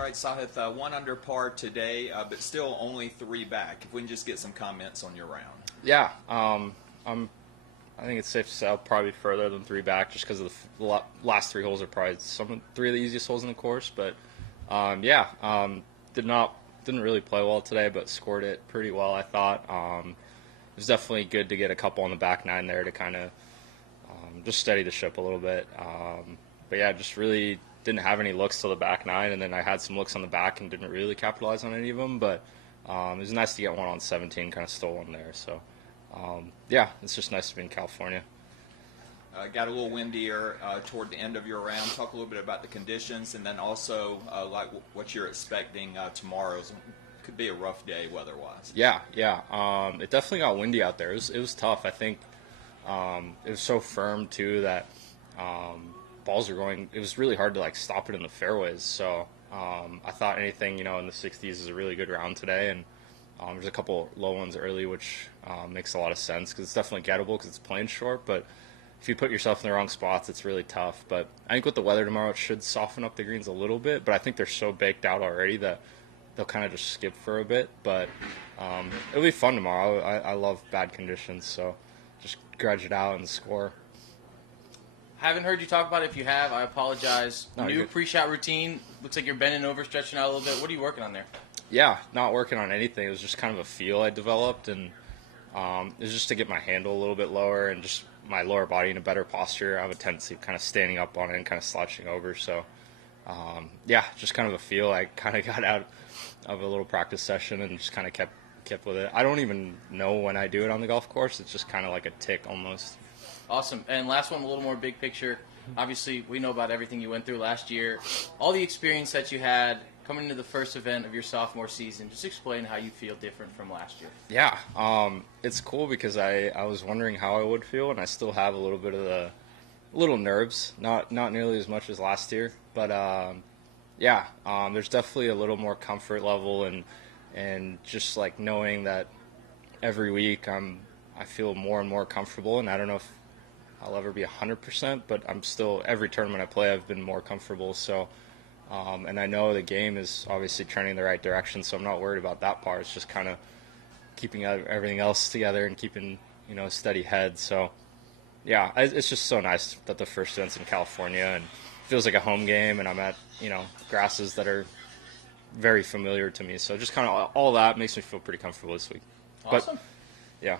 All right, Sahith, one under par today, but still only 3 back. If we can just get some comments on your round. Yeah, I think it's safe to say I'll probably be further than 3 back just because of the last 3 holes are probably 3 of the easiest holes in the course. But didn't really play well today, but scored it pretty well, I thought. It was definitely good to get a couple on the back 9 there to kind of just steady the ship a little bit. But yeah, just really didn't have any looks till the back 9, and then I had some looks on the back and didn't really capitalize on any of them. But it was nice to get one on 17, kind of stole one there. So yeah, it's just nice to be in California. Got a little windier toward the end of your round. Talk a little bit about the conditions, and then also like what you're expecting tomorrow. Could be a rough day weather-wise. Yeah. It definitely got windy out there. It was tough. I think it was so firm too that balls were going. It was really hard to like stop it in the fairways. So I thought anything in the 60s is a really good round today, and there's a couple low ones early, which makes a lot of sense because it's definitely gettable because it's playing short, but if you put yourself in the wrong spots, it's really tough. But I think with the weather tomorrow, it should soften up the greens a little bit. But I think they're so baked out already that they'll kind of just skip for a bit. But it'll be fun tomorrow. I love bad conditions, so just grudge it out and score. Haven't heard you talk about it. If you have, I apologize. No, New pre-shot routine. Looks like you're bending over, stretching out a little bit. What are you working on there? Yeah, not working on anything. It was just kind of a feel I developed, and it was just to get my handle a little bit lower and just my lower body in a better posture. I have a tendency of kind of standing up on it and kind of slouching over. So, yeah, just kind of a feel. I kind of got out of a little practice session and just kind of kept with it. I don't even know when I do it on the golf course. It's just kind of like a tick almost. Awesome. And last one, a little more big picture. Obviously, we know about everything you went through last year. All the experience that you had coming into the first event of your sophomore season. Just explain how you feel different from last year. Yeah, it's cool because I was wondering how I would feel, and I still have a little bit of the little nerves, not nearly as much as last year, but there's definitely a little more comfort level and just like knowing that every week I feel more and more comfortable, and I don't know if I'll ever be 100%, but I'm still, every tournament I play, I've been more comfortable. So, and I know the game is obviously trending in the right direction, so I'm not worried about that part. It's just kind of keeping everything else together and keeping, a steady head. So, yeah, it's just so nice that the first event's in California and it feels like a home game, and I'm at, grasses that are very familiar to me. So just kind of all that makes me feel pretty comfortable this week. Awesome. But, yeah.